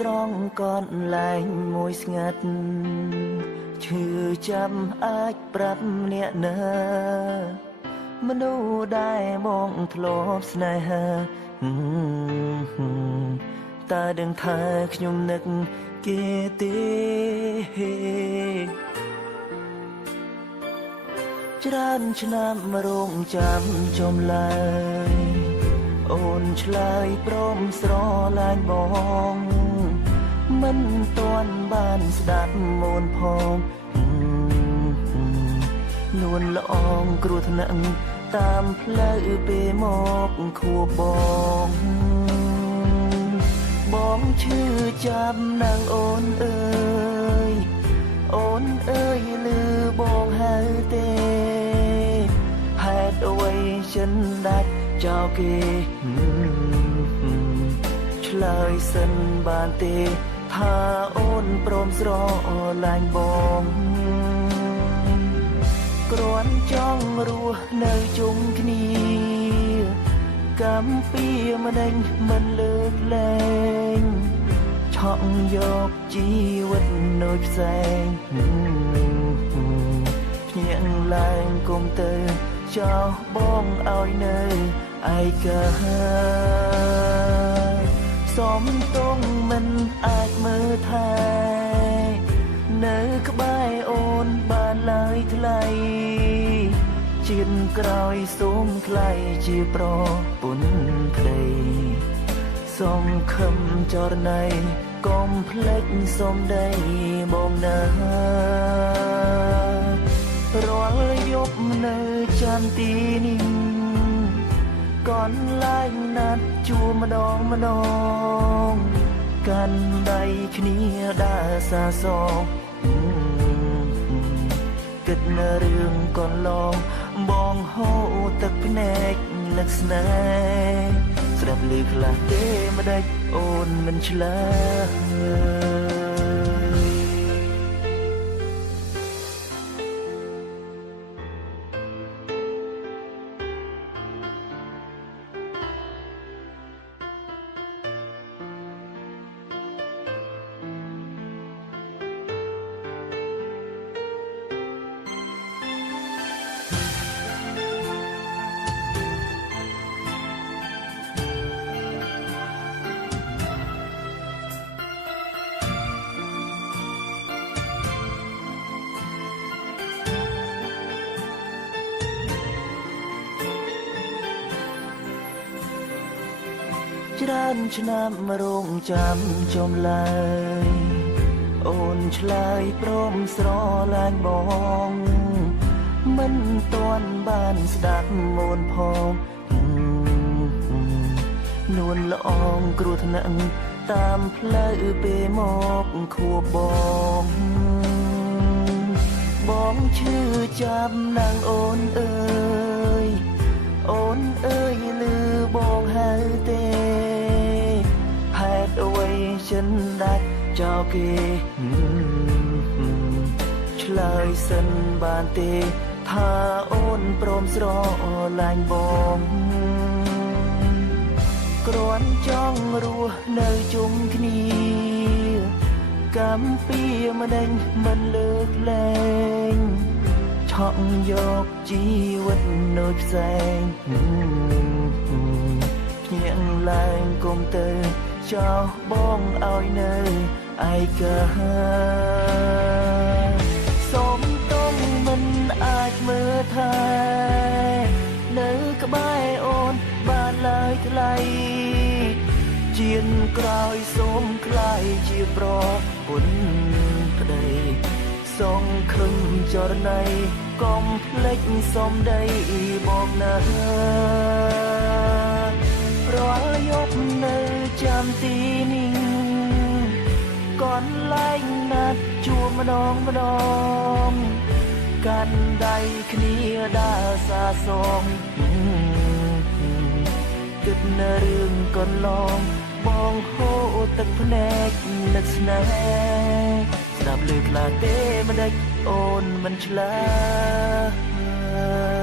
ត្រង់កនលែងមួយស្ងាត់ឈឺចាំអាចប្រាប់អ្នកណាមនុស្សដែលបងធ្លាប់ស្នេហាតើដឹងថាខ្ញុំនឹកគេទេច្រើនឆ្នាំរងចាំចំឡើយអូនឆ្លើយព្រមស្រឡាញ់បងមិនទាន់បានស្ដាប់មូនផងនួនល្អងគ្រោះថ្នាក់តាមផ្លូវពេលមកខួបបងឈឺចាំណាងអូនអើយអូនអើយលឺបងហៅទេហេតុអ្វីចិនដាច់ចោលគេឆ្លើយសិនបានទេថាអូនព្រមស្រឡាញ់បងគ្រាន់ចង់រស់នៅជុំគ្នាកំពីម្ដេចមិនលើកលែងឆក់យកជីវិតនៅផ្សែងភ្ញាក់ឡើងគុំទៅចោលបងឲ្យនៅឯកាសំទងមិនអាចមើលថែនៅក្បែរអូនបានឡើយថ្លៃជាតិក្រោយសូមថ្លៃជាប្រពន្ធក្តីសង្ឃឹមចរណៃកុំភ្លេចសំដីបងណារាល់យប់នៅចន្ទទីនេះកនឡាយណាត់ជួម្ដងកាន់ដៃគ្នាដើរសាសងគិតនៅរឿងកន្លងបងហូរទឹកភ្នែកនឹកស្នេហ៍ស្រាប់ឮខ្លះទេម្ដេចអូនមិនឆ្លើយច្រើនឆ្នាំរងចាំចំឡើយអូនឆ្លើយព្រមស្រឡាញ់បងមិនទាន់បានស្ដាប់មូនផងនួនល្អងគ្រោះថ្នាក់តាមផ្លូវពេលមកខួបបងឈឺចាំណាងអូនអើយអូនអើយលឺបងហៅទេហេតុអ្វីចិនដាច់ចោលគេឆ្លើយសិនបានទេថាអូនព្រមស្រឡាញ់បងគ្រាន់ចង់រស់នៅជុំគ្នាកំពីម្ដេចមិនលើកលែងឆក់យកជីវិតនៅផ្សែងភ្ញាក់ឡើងគុំទៅចោលបងឲ្យនៅឯកាសូមទុំមិនអាចមើលថែនៅក្បែរអូនបានឡើយថ្លៃជាតិក្រោយសូមคล้ายជាប្រពន្ធក្តីសង្ឃឹមចរណៃកុំភ្លេចសំដីបងណារាល់យប់នៅចាំទីនេះកនលែងណាត់ជួម្ដងកាន់ដៃគ្នាដើរសាសងគិតនៅរឿងកន្លងបងហូរទឹកភ្នែកនឹកស្នេហ៍ស្ដាប់ឮខ្លះទេម្ដេចអូនមិនឆ្លើយ